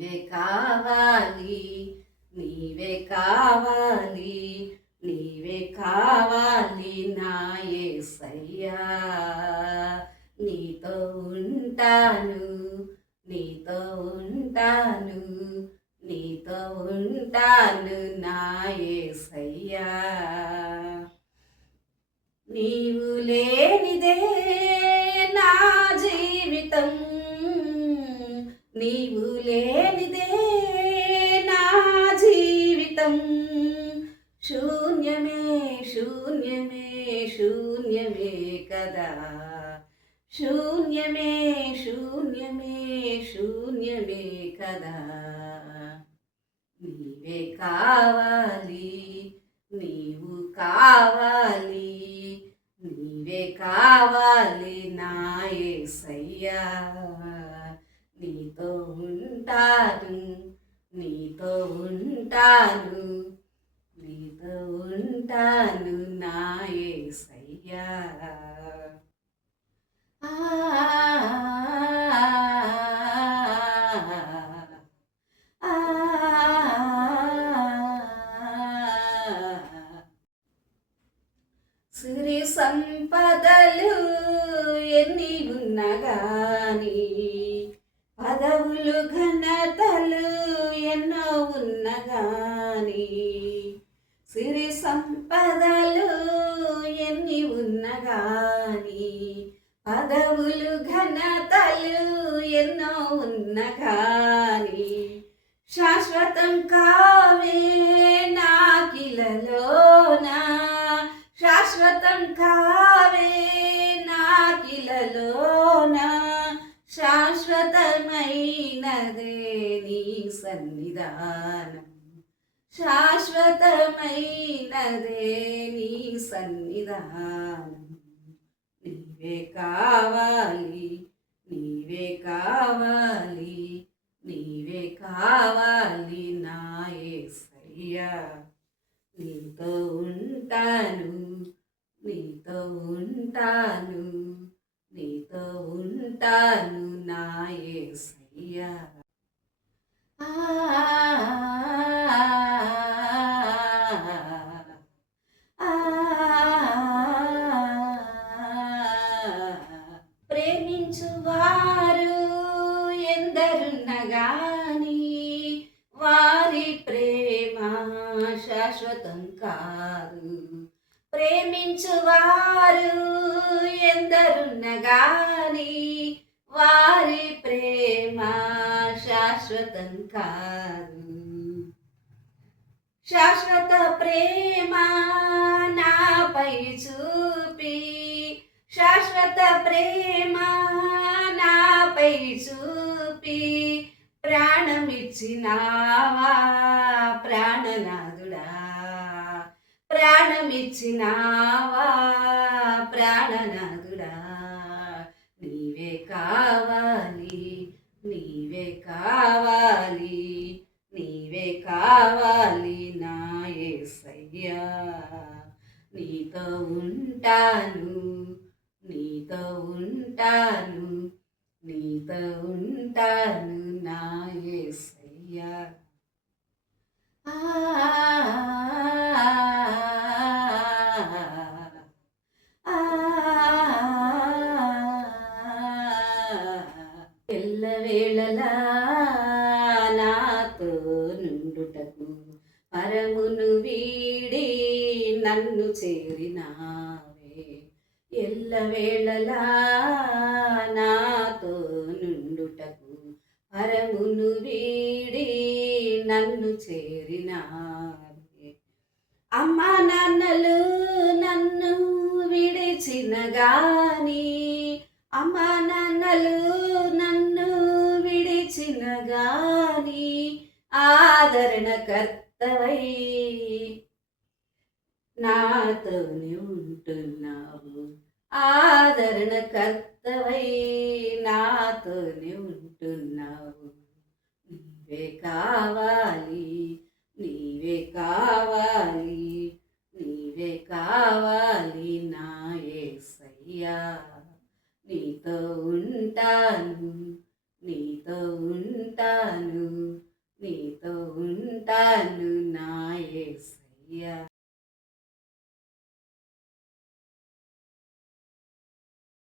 నీవే కావాలి, నీవే కావాలి, నీవే కావాలి నా యేసయ్యా. నీతో ఉంటాను, నీతో ఉంటాను, నీతో ఉంటాను నా యేసయ్యా. నీవు లేనిదే నా జీవితం, నీవు లేనిదే నా జీవితం శూన్యమే, శూన్యమే, శూన్యమే కదా. శూన్యమే, శూన్యమే, శూన్యమే కదా. నీవే కావాలి, నీవు కావాలి, నీవే కావాలి నా యేసయ్యా. నీతో ఉంటాను, నీతో ఉంటాను, నీతో ఉంటాను నా యేసయ్యా. సిరి సంపదలు ఎన్ని ఉన్నగాని, పదవులు ఘనతలు ఎన్నో ఉన్నగాని, సిరి సంపదలు ఎన్ని ఉన్నగాని, పదవులు ఘనతలు ఎన్నో ఉన్నగాని, శాశ్వతం కావే నాకిలలోనా, శాశ్వతం కావే నాకిలలోనా, శాశ్వతమైనదే నీ సన్నిధానం, శాశ్వతమైనదే నీ సన్నిధానం. నీవే కావాలి, నీవే కావాలి, నీవే కావాలి నా యేసయ్యా. నీతో ఉంటాను, నీతో ఉంటాను, నీతో ఉంటాను నా యేసయ్యా. ప్రేమించువారు ఎందరున్నగాని, వారి ప్రేమ శాశ్వతం కాదు. ప్రేమించువారు ఎందరున్నగాని, వారి ప్రేమ శాశ్వతం కాదు. శాశ్వత ప్రేమ నాపై చూపి, శాశ్వత ప్రేమ నాపై చూపి, ప్రాణమిచ్చినావా ప్రాణనాథుడా, ప్రాణమిచ్చినావా ప్రాణనాథుడా. నీవే కావాలి, నీవే కావాలి, నీవే కావాలి నా యేసయ్యా. నీతో ఉంటాను, నీతో ఉంటాను, నీతో ఉంటాను నా యేసయ్యా. ఎల్లవేళలా నాతో నుండుటకు, పరమును వీడి నన్ను చేరినావే. ఎల్లవేళలా నాతో నుండుటకు, పరమును వీడి నన్ను చేరినావే. అమ్మా నాన్నలు నన్ను విడిచిన గాని, అమ్మా నాన్నలు నన్ను విడిచిన గాని, ఆదరణకర్తవై నాతోనే ఉంటున్నావు, ఆదరణకర్తవై నాతోనే ఉంటున్నావు. నీవే కావాలి, నీవే కావాలి, నీవే కావాలి నా యేసయ్యా. నీతో ఉంటాను, నీతో ఉంటాను, నీతో ఉంటాను